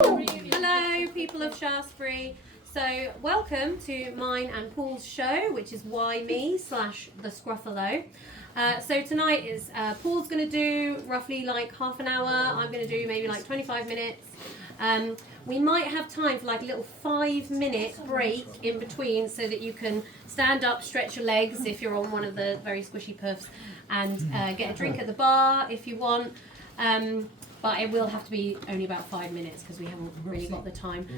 Hello, people of Shaftesbury. So, welcome to mine and Paul's show, which is Why Me / The Scruffalo. So tonight is Paul's going to do roughly like half an hour. I'm going to do maybe like 25 minutes. We might have time for like a little 5-minute break in between so that you can stand up, stretch your legs if you're on one of the very squishy puffs, and get a drink at the bar if you want. But it will have to be only about 5 minutes because we haven't really got the time.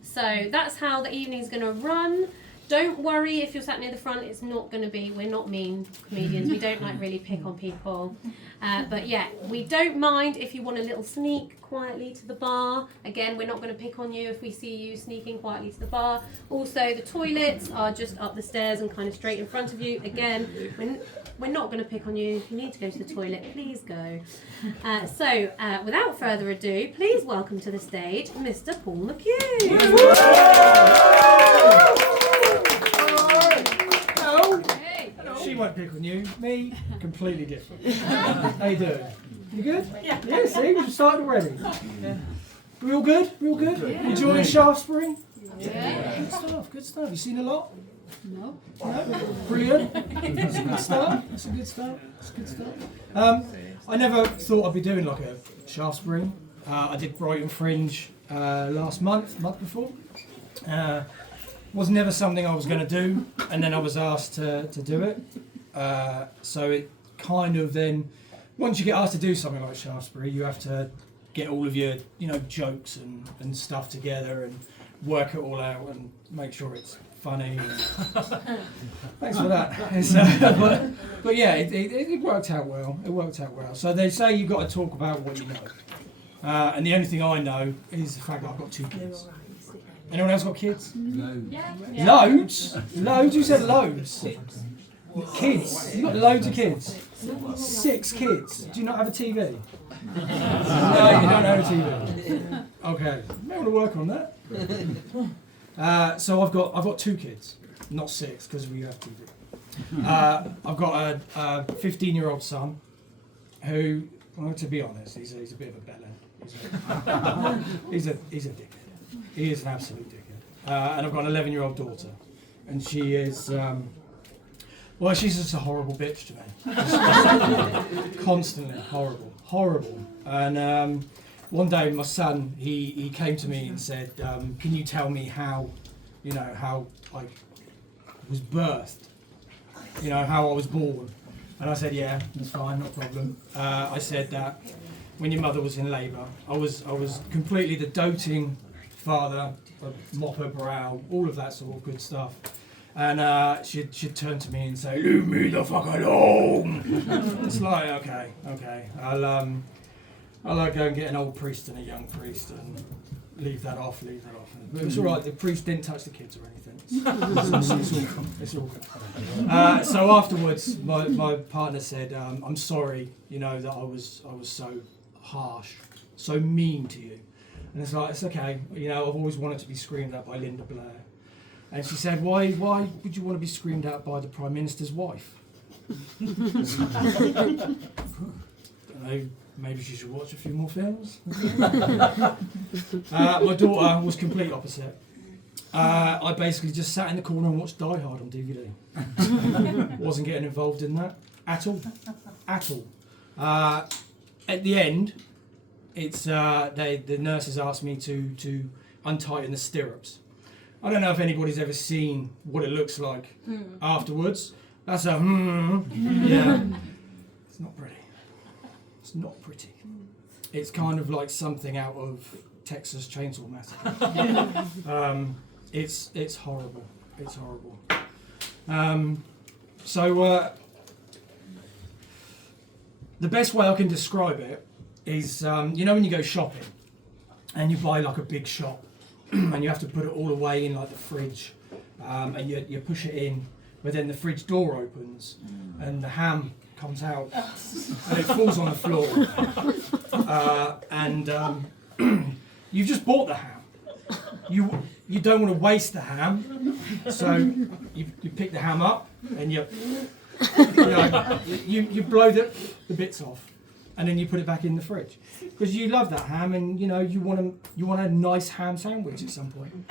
So that's how the evening's going to run. Don't worry if you're sat near the front, it's not going to be, we're not mean comedians, we don't like really pick on people. But yeah, we don't mind if you want a little sneak quietly to the bar. Again, we're not going to pick on you if we see you sneaking quietly to the bar. Also, the toilets are just up the stairs and kind of straight in front of you. Again, we're not going to pick on you. If you need to go to the toilet, please go. So, without further ado, please welcome to the stage Mr. Paul McHugh. She won't pick on you. Me, completely different. How you doing? You good? Yeah, see, we just started already. Yeah. We all good? We all good? Yeah. Enjoying Shaftesbury? Yeah. Good stuff. You seen a lot? No. Brilliant. That's a good start. That's a good start. I never thought I'd be doing like a Shaftesbury. I did Brighton Fringe last month before. Was never something I was going to do, and then I was asked to do it. So it kind of then, once you get asked to do something like Shaftesbury, you have to get all of your, jokes and stuff together and work it all out and make sure it's funny. Thanks for that. But yeah, it worked out well. It worked out well. So they say you've got to talk about what you know, and the only thing I know is the fact that I've got 2 kids. Anyone else got kids? Loads. Yeah. Loads? Loads? Who said loads? Kids? You got loads of kids? 6 kids? Do you not have a TV? No, you don't have a TV. Okay, you may want to work on that. So I've got 2 kids, not 6 because we have TV. I've got a 15-year-old son who, well, to be honest, he's a bit of a bellend. He's a dickhead. He is an absolute dickhead. And I've got an 11-year-old daughter, and she is, she's just a horrible bitch to me. Constantly horrible. And one day my son, he came to me and said, can you tell me how I was birthed? How I was born? And I said, yeah, that's fine, no problem. I said that when your mother was in labour, I was completely the doting father, mop her brow, all of that sort of good stuff. And she'd turn to me and say, leave me the fuck alone. It's like, okay, I'll go and get an old priest and a young priest and leave that off. But it's all right, the priest didn't touch the kids or anything. It's all good. So afterwards, my partner said, I'm sorry, that I was so harsh, so mean to you. And it's like, it's okay, I've always wanted to be screamed at by Linda Blair. And she said, why would you want to be screamed at by the Prime Minister's wife? Don't know, maybe she should watch a few more films. My daughter was complete opposite. I basically just sat in the corner and watched Die Hard on DVD. Wasn't getting involved in that at all. At the end, it's the nurses asked me to untighten the stirrups. I don't know if anybody's ever seen what it looks like afterwards. That's yeah. It's not pretty. It's kind of like something out of Texas Chainsaw Massacre. It's horrible. So the best way I can describe it is, when you go shopping and you buy like a big shop and you have to put it all away in like the fridge, and you push it in, but then the fridge door opens and the ham comes out and it falls on the floor, and you've just bought the ham. You don't want to waste the ham, so you pick the ham up and you blow the bits off. and then you put it back in the fridge because you love that ham, and you know you want a nice ham sandwich at some point.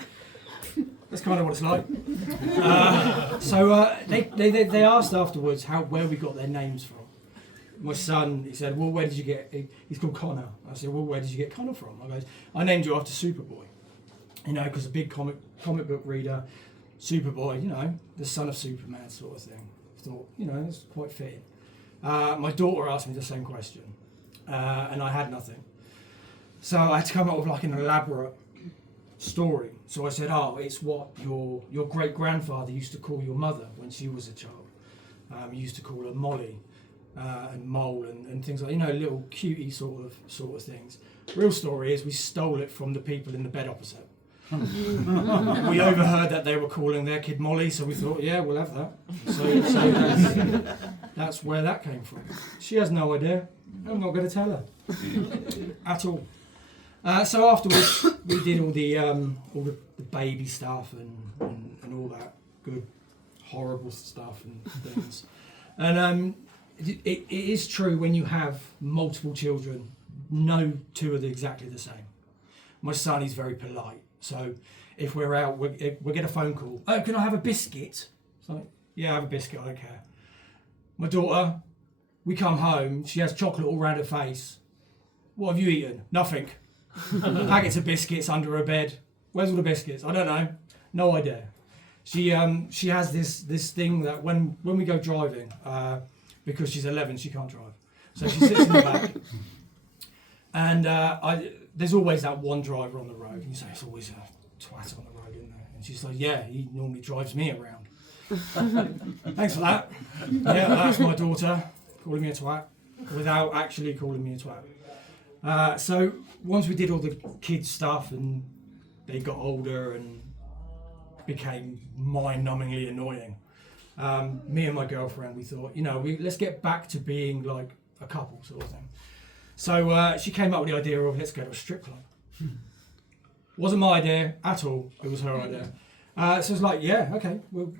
That's kind of what it's like. So they asked afterwards where we got their names from. My son, he said, well, where did you get, he's called Connor. I said, well, where did you get Connor from? I goes, I named you after Superboy. You know, because a big comic book reader, Superboy, you know, the son of Superman sort of thing. I thought, you know, it's quite fitting. My daughter asked me the same question, and I had nothing. So I had to come up with like an elaborate story. So I said, oh, it's what your great-grandfather used to call your mother when she was a child. He used to call her Molly. And Mole and things like, you know, little cutie sort of things. Real story is we stole it from the people in the bed opposite. We overheard that they were calling their kid Molly, so we thought, yeah, we'll have that. So that's where that came from. She has no idea. I'm not going to tell her at all. So afterwards, we did all the baby stuff and all that good, horrible stuff and things. And it is true when you have multiple children, no two are exactly the same. My son is very polite, so if we're out, we get a phone call. Oh, can I have a biscuit? So, yeah, have a biscuit, I don't care. My daughter, we come home, she has chocolate all around her face. What have you eaten? Nothing. Packets of biscuits under her bed. Where's all the biscuits? I don't know. No idea. She has this thing that when we go driving, because she's 11, she can't drive. So she sits in the back. And there's always that one driver on the road. And you say, it's always a twat on the road, isn't there? And she's like, yeah, he normally drives me around. Thanks for that. Yeah, that's my daughter calling me a twat without actually calling me a twat. So once we did all the kids stuff and they got older and became mind-numbingly annoying, me and my girlfriend, we thought, you know, let's get back to being like a couple sort of thing. So she came up with the idea of let's go to a strip club. Wasn't my idea at all. It was her idea. So it's like, yeah, okay, we'll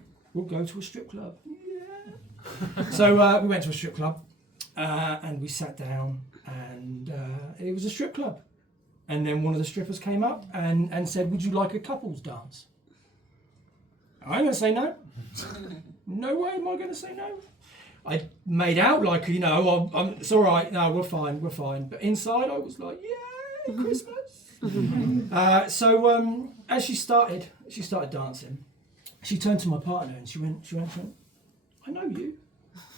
go to a strip club. Yeah. So we went to a strip club and we sat down and it was a strip club. And then one of the strippers came up and said, would you like a couples dance? I ain't going to say no. No way am I going to say no. I made out like, you know, it's all right, no, we're fine. But inside I was like, yay, Christmas. So as she started dancing, she turned to my partner and she went, I know you.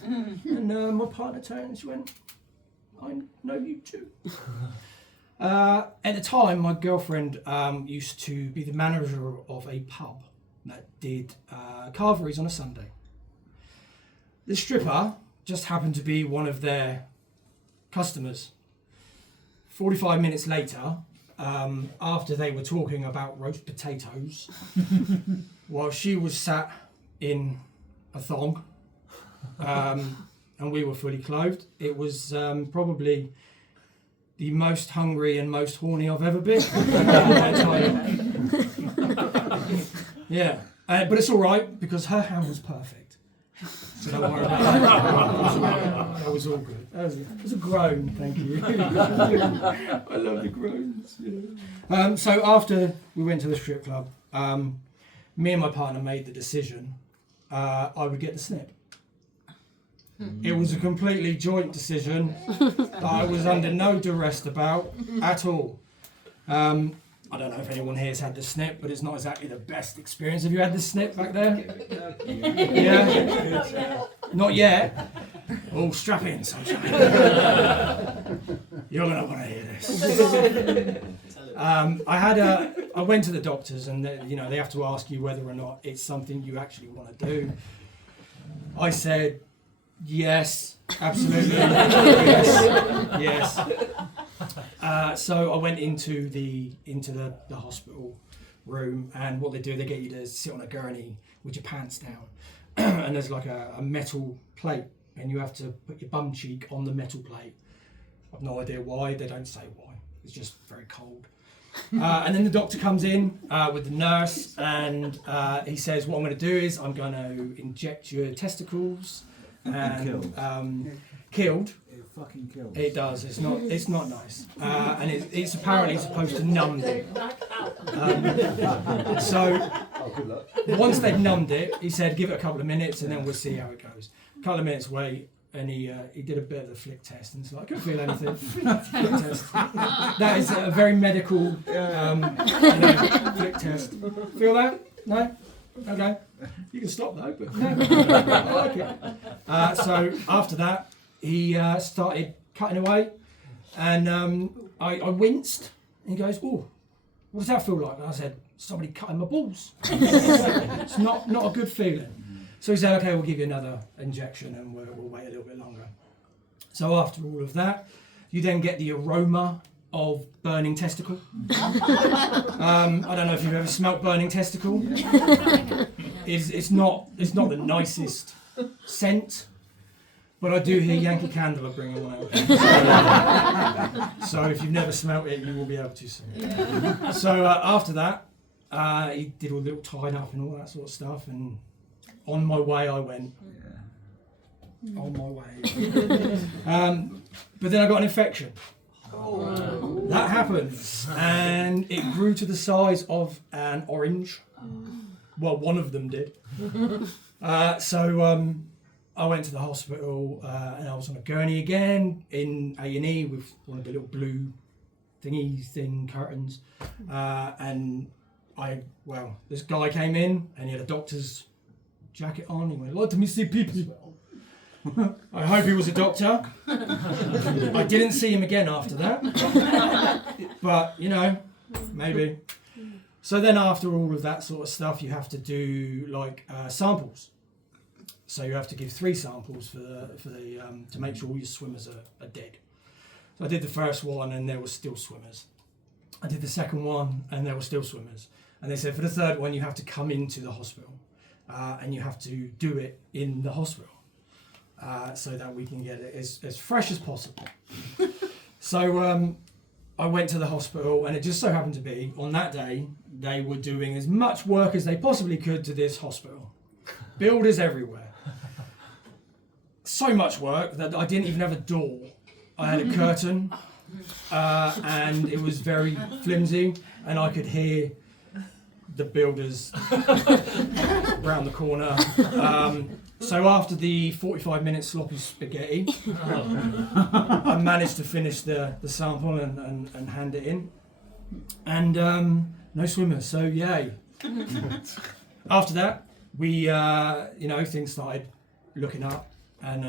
And my partner turned and she went, I know you too. At the time, my girlfriend used to be the manager of a pub that did carveries on a Sunday. The stripper just happened to be one of their customers. 45 minutes later, after they were talking about roast potatoes, while she was sat in a thong, and we were fully clothed, it was probably the most hungry and most horny I've ever been. Yeah, but it's all right because her hand was perfect. So don't worry about that. That was all good. It was a groan, thank you. I love the groans. Yeah. So after we went to the strip club, me and my partner made the decision I would get the snip. It was a completely joint decision that I was under no duress about at all. I don't know if anyone here has had the snip, but it's not exactly the best experience. Have you had the snip back there? Yeah? Not yet. Oh, strap in, sunshine. You're going to want to hear this. I went to the doctors and they have to ask you whether or not it's something you actually want to do. I said, yes, absolutely. Yes. So I went into the hospital room, and what they do, they get you to sit on a gurney with your pants down, and there's like a metal plate, and you have to put your bum cheek on the metal plate. I've no idea why. They don't say why. It's just very cold. And then the doctor comes in with the nurse, and he says, what I'm going to do is I'm going to inject your testicles and killed. It fucking kills. It does. It's not nice. And it's apparently supposed to numb it. So once they've numbed it, he said give it a couple of minutes and then we'll see how it goes. A couple of minutes wait, and he did a bit of the flick test and it's like I couldn't feel anything. Flick test. That is a very medical flick test. Feel that? No? Okay. You can stop though, but no. I like it. So after that, he started cutting away, and I winced. And he goes, "Oh, what does that feel like?" And I said, "Somebody cutting my balls." It's not a good feeling. So he said, "Okay, we'll give you another injection, and we'll wait a little bit longer." So after all of that, you then get the aroma of burning testicle. I don't know if you've ever smelt burning testicle. It's not the nicest scent. But I do hear Yankee Candle are bringing one out. So if you've never smelt it, you will be able to soon. So after that, he did all the little tying up and all that sort of stuff. And on my way, I went. On my way. But then I got an infection. That happens. And it grew to the size of an orange. Well, one of them did. So I went to the hospital and I was on a gurney again in A&E with one of the little blue thing curtains. And this guy came in and he had a doctor's jacket on. He went, "Let me see pee-pee." I hope he was a doctor. I didn't see him again after that. But, maybe. So then after all of that sort of stuff, you have to do samples. So you have to give 3 samples for the to make sure all your swimmers are dead. So I did the first one and there were still swimmers. I did the second one and there were still swimmers. And they said for the third one you have to come into the hospital and you have to do it in the hospital so that we can get it as fresh as possible. So I went to the hospital and it just so happened to be on that day they were doing as much work as they possibly could to this hospital. Builders everywhere. So much work that I didn't even have a door. I had a curtain and it was very flimsy and I could hear the builders round the corner. So after the 45-minute sloppy spaghetti, I managed to finish the sample and hand it in. And no swimmers, so yay. After that, we, things started looking up and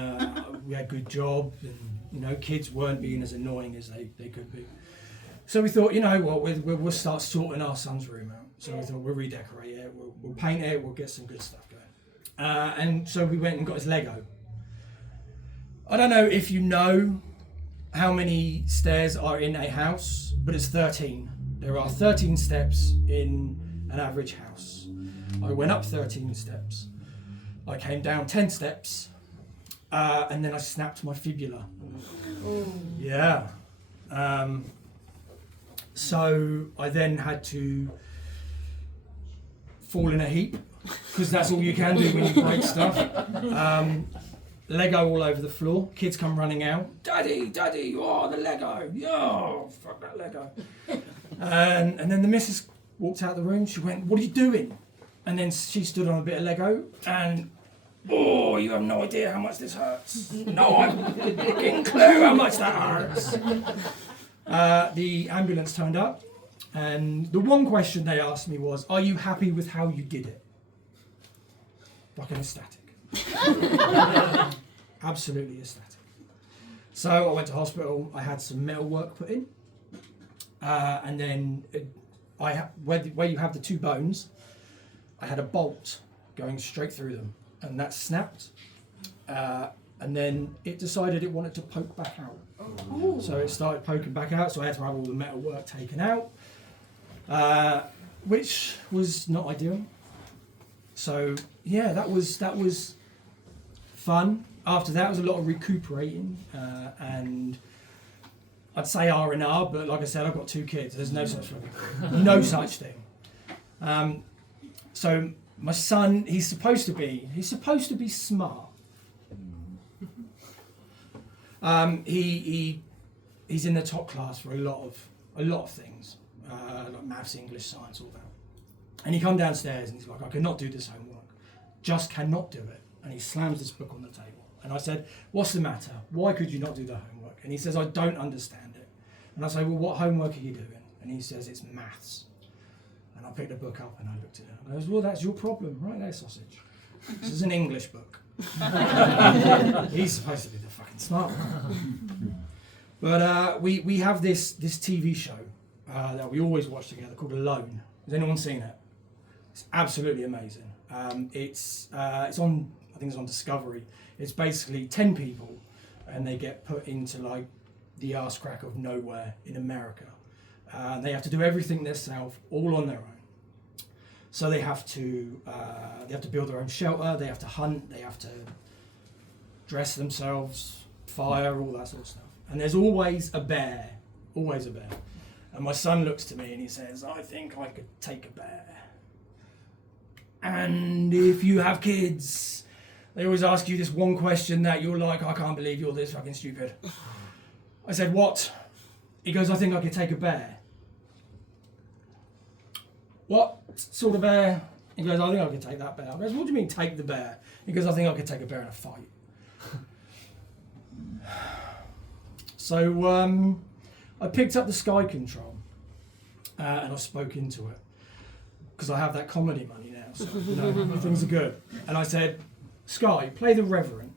we had a good job and, kids weren't being as annoying as they could be. So we thought, we'll start sorting our son's room out. So we thought we'll redecorate it, we'll paint it, we'll get some good stuff going. And so we went and got his Lego. I don't know if you know how many stairs are in a house, but it's 13. There are 13 steps in an average house. I went up 13 steps. I came down 10 steps, and then I snapped my fibula. Yeah. So I then had to fall in a heap, because that's all you can do when you break stuff. Lego all over the floor. Kids come running out. Daddy, the Lego. Oh, fuck that Lego. And then the missus walked out the room. She went, "What are you doing?" And then she stood on a bit of Lego and, "Oh, you have no idea how much this hurts." "No, I've fucking clue how much that hurts." The ambulance turned up and the one question they asked me was, "Are you happy with how you did it?" Fucking ecstatic. Absolutely ecstatic. So I went to hospital, I had some metal work put in, and then where you have the 2 bones, I had a bolt going straight through them, and that snapped, and then it decided it wanted to poke back out. Oh. So it started poking back out, so I had to have all the metal work taken out, which was not ideal. So yeah, that was fun. After that was a lot of recuperating, and I'd say R&R, but like I said, I've got 2 kids. There's no such thing. No such thing. So my son, he's supposed to be smart. He's in the top class for a lot of things, like maths, English, science, all that. And he come downstairs and he's like, I cannot do this homework, just cannot do it. And he slams this book on the table. And I said, what's the matter? Why could you not do the homework? And he says, I don't understand it. And I say, well, what homework are you doing? And he says, it's maths. And I picked the book up and I looked at it. And I goes, well, that's your problem, right there, sausage. This is an English book. He's supposed to be the fucking smart one. But we have this TV show that we always watch together called Alone. Has anyone seen it? It's absolutely amazing. It's on, I think it's on Discovery. It's basically 10 people and they get put into like the arse crack of nowhere in America. They have to do everything themselves, all on their own. So they have to build their own shelter, they have to hunt, they have to dress themselves, fire, all that sort of stuff. And there's always a bear. And my son looks to me and he says, I think I could take a bear. And if you have kids, they always ask you this one question that you're like, I can't believe you're this fucking stupid. I said, what? He goes, I think I could take a bear. What sort of bear? He goes, I think I could take that bear. I goes, what do you mean take the bear? He goes, I think I could take a bear in a fight. So I picked up the Sky Control and I spoke into it because I have that comedy money now, so you know, things are good. And I said, Sky, play The Reverend.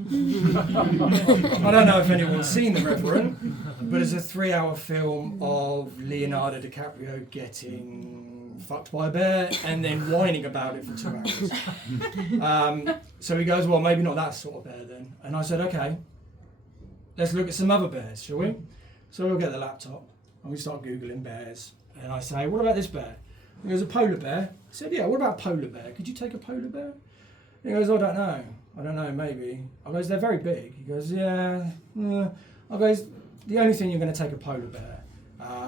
I don't know if anyone's seen The Reverend, but it's a 3-hour film of Leonardo DiCaprio getting fucked by a bear and then whining about it for 2 hours. So he goes, well, maybe not that sort of bear then. And I said, okay, let's look at some other bears, shall we? So we'll get the laptop and we start Googling bears. And I say, what about this bear? He goes, a polar bear. I said, yeah, what about a polar bear? Could you take a polar bear? He goes, I don't know, maybe. I goes, they're very big. He goes, yeah. I goes, the only thing you're going to take a polar bear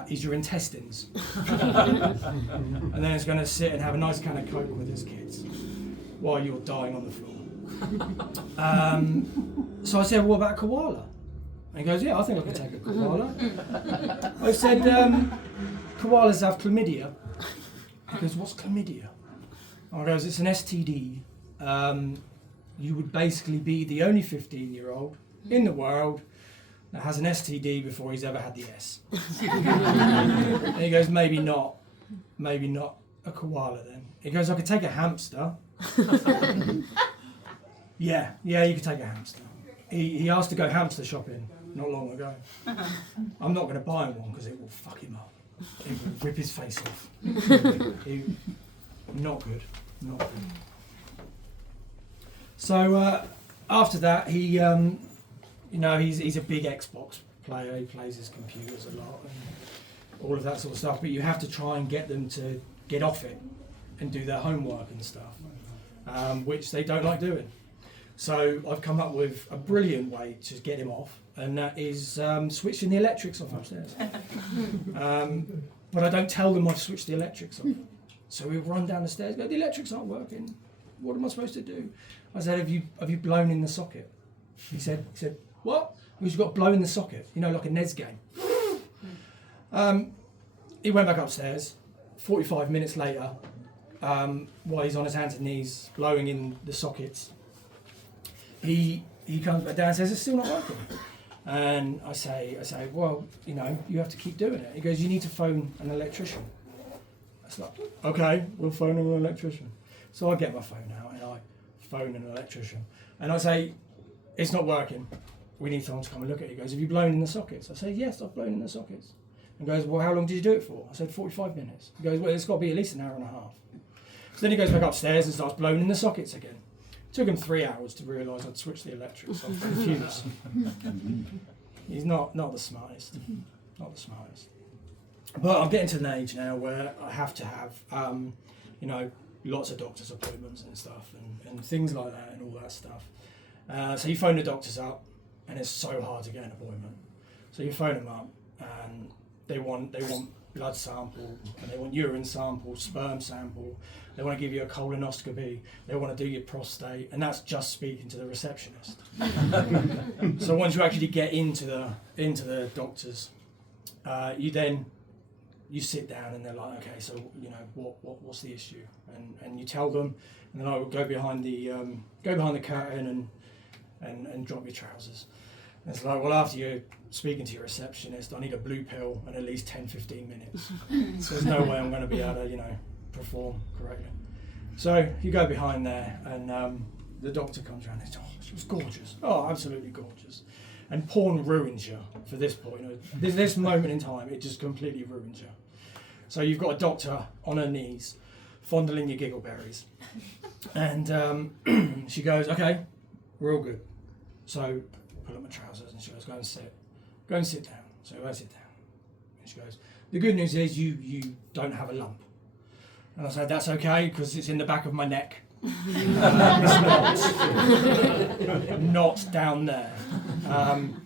is your intestines. And then it's going to sit and have a nice can of Coke with his kids while you're dying on the floor. So I said, what about a koala? And he goes, yeah, I think I could take a koala. I said, koalas have chlamydia. He goes, what's chlamydia? I goes, it's an STD. You would basically be the only 15-year-old in the world that has an STD before he's ever had the S. And he goes, maybe not a koala then. He goes, I could take a hamster. Yeah, you could take a hamster. He asked to go hamster shopping not long ago. I'm not going to buy him one because it will fuck him up. It will rip his face off. Not good. So after that, he's a big Xbox player. He plays his computers a lot and all of that sort of stuff. But you have to try and get them to get off it and do their homework and stuff, which they don't like doing. So I've come up with a brilliant way to get him off, and that is switching the electrics off upstairs. But I don't tell them I've switched the electrics off. So we run down the stairs, go, the electrics aren't working. What am I supposed to do? I said, have you blown in the socket? He said, what? Because you've got to blow in the socket, like a NES game. He went back upstairs. 45 minutes later, while he's on his hands and knees blowing in the sockets, he comes back down and says, it's still not working. And I say, well, you have to keep doing it. He goes, you need to phone an electrician. I was like, okay, we'll phone an electrician. So I get my phone out and I phone an electrician. And I say, it's not working. We need someone to come and look at it. He goes, have you blown in the sockets? I say, yes, I've blown in the sockets. And goes, well, how long did you do it for? I said, 45 minutes. He goes, well, it's got to be at least an hour and a half. So then he goes back upstairs and starts blowing in the sockets again. It took him 3 hours to realise I'd switched the electrics off the fuse. He's not the smartest. Not the smartest. But I'm getting to an age now where I have to have, lots of doctor's appointments and stuff and things like that and all that stuff. So you phone the doctors up and it's so hard to get an appointment. So you phone them up and they want blood sample, and they want urine sample, sperm sample. They want to give you a colonoscopy. They want to do your prostate, and that's just speaking to the receptionist. So once you actually get into the doctors, you sit down, and they're like, okay, so what's the issue? And you tell them, and then I would go behind the curtain and drop your trousers. And it's like, well, after you're speaking to your receptionist, I need a blue pill and at least 10-15 minutes. So there's no way I'm going to be able to, perform correctly. So you go behind there, and the doctor comes around and says, oh, she was gorgeous. Oh, absolutely gorgeous. And porn ruins you for this point. This moment in time, it just completely ruins you. So you've got a doctor on her knees, fondling your giggleberries. And she goes, okay, we're all good. So pull up my trousers, and she goes, go and sit down. So I sit down, and she goes, the good news is you don't have a lump. And I said, that's okay, because it's in the back of my neck. It's not down there.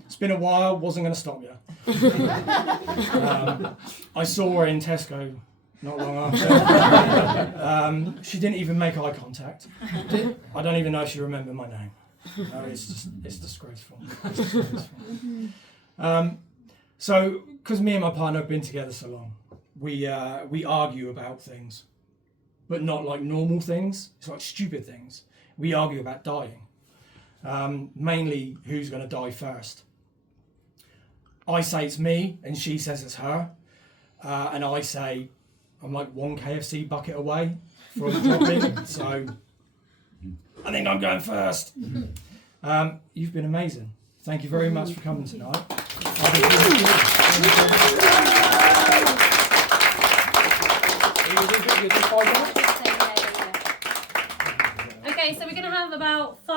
It's been a while, wasn't going to stop you. I saw her in Tesco not long after. She didn't even make eye contact. I don't even know if she remembered my name. No, it's disgraceful. So, because me and my partner have been together so long, we argue about things, but not like normal things. It's like stupid things. We argue about dying, mainly who's going to die first. I say it's me, and she says it's her, and I say I'm like one KFC bucket away from dropping, so I think I'm going first. You've been amazing. Thank you very much for coming tonight. Okay, so we're going to have about 5